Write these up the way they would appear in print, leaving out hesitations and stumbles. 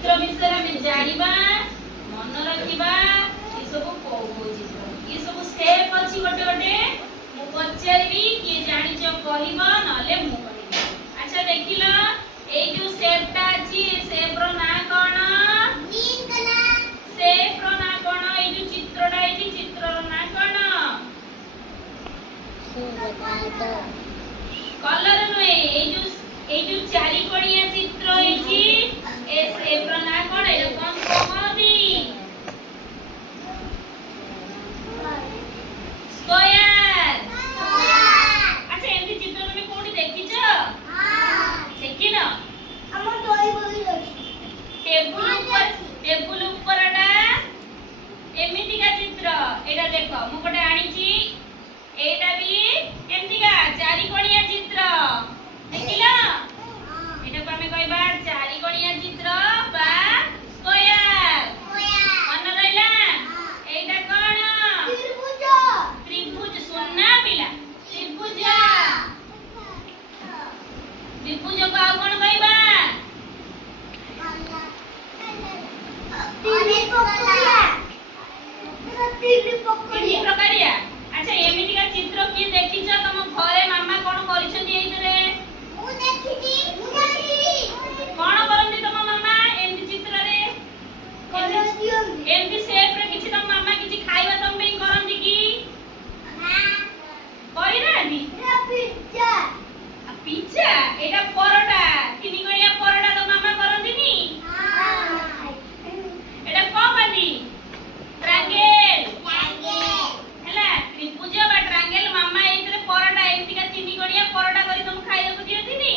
चित्र विषय में जानिबा मन रखिबा ई सब को चित्र ई सब स्टेप अछि गोटे गोटे मु पचारबी कि जानिछ कहिबा नले मु कहिबा। अच्छा देखिला ए जो शेपटा अछि शेप रो ना कोन ग्रीन कलर शेप रो ना कोन ए जो चित्रटा एठी चित्र रो ना कोन कलर नुए ए जो चारि कोणिया चित्र एठी ए शेप रो ना कोन ए कोन कहबी स्क्वायर। अच्छा एमती चित्र तुम कोठी देखिछ हां देखि न हम तोई बोली अछि टेबुल ऊपरटा एमिति का चित्र एटा देखो मु कोटे आनी छी एटा भी एमती का चारि कोणिया चित्र देखिला एटा को हमें कहबा चारि कोणिया चित्र बा स्क्वायर मन रहिला एटा कोन त्रिभुज सुनना पिला त्रिभुज त्रिभुज को आ कोन कहबा तीन प्रकारिया। अच्छा एमिति का चित्र की देखिछ तुम घरे मामा कोन करिसथि एइतरे मु देखिछि कोन करंती तुम मामा एमिति चित्र रे एमिति शेप रे किछि तुम मामा किछि खाइबा तुम पे करंती की करि नानी पिज्जा पिज्जा एटा परोटा तीन गणिया परोटा तो मामा करंती नी हां एटा कोबदी ट्रायंगल हैला त्रिभुज बा ट्रायंगल मामा एइतरे परोटा एमिति का तीन गणिया परोटा करी तुम खाइबा को दियती नी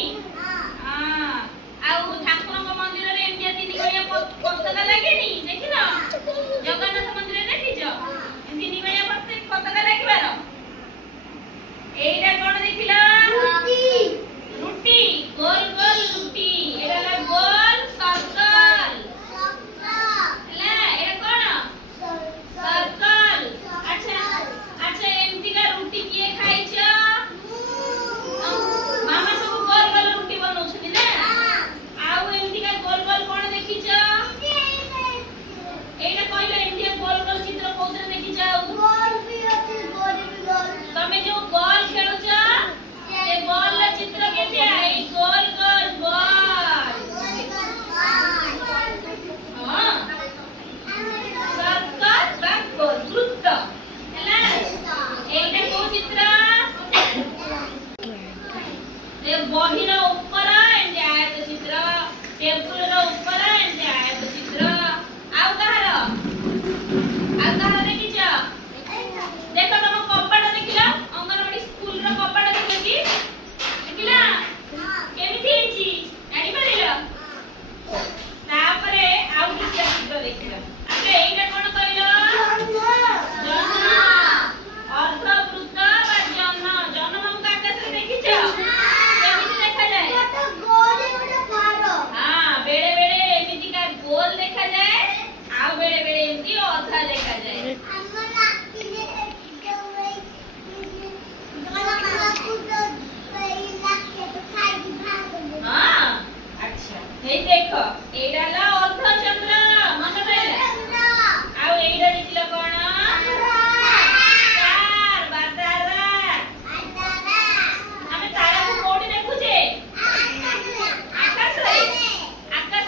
हां आउ ठाकुर को मंदिर रे एमिति तीन गणिया पताका लागे नी देखिनो जगन्नाथ मंदिर देखिजो तीन गणिया पताका लागिबार एइटा कोन देखिला रुटी गोल गोल रुटी एटा ला गोल सर्कल हैला एटा कोन सर्कल। अच्छा एमती का रुटी किए खाइछ मामा सब गोल गोल रुटी बनौछथि ना आउ एमती का गोल गोल कोन देखिछ एटा कहलो एमती गोल गोल चित्र कोथरे देखिछ गोल भी अछि गोल भी गोल तमे जो गोल खेलुछ से बॉल ला चित्र केते आई गोल गोल बॉल हां सर्कल बा गोल वृत्त हैला एटा को चित्र ए बही रो ऊपर एंड आयत चित्र टेबुल रो ऊपर एंड आयत चित्र आउ कहार देखिछ देखो तम कपड़ा देखिला अंगनवाड़ी स्कूल रो कपड़ा देखि देखिला केमिति हेची जानि परिलो तापरे आउ किछा चित्र देखिला। अच्छा एइटा कोन कहिलो जन्म अर्ध वृत्त बा जन्म हम आकाश रे देखिछ केमिति देखा जाय तो गोल एटा फारो हां बेड़े बेड़े एमिति का गोल देखा जाय आउ बेड़े बेड़े एमिति अधा देखा जाय हां अच्छा हे देखो एडा ला अर्ध चंद्र मन रहला आउ एडा दिखला कोन तार बातारा हमें तारा को कोडी देखु जे आकाश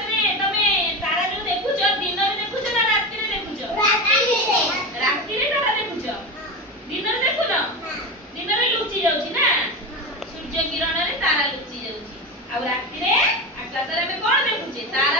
रे तमे तारा जो देखु छ दिन रे देखु छ ना रात रे देखु छ रात रे तारा देखु छ दिन रे देखु न दिन रे लुचि जाउछि ना सूर्य किरण रे तारा लुचि जाउछि आ रात रे आकाश रे हमें कोन देखु छ तारा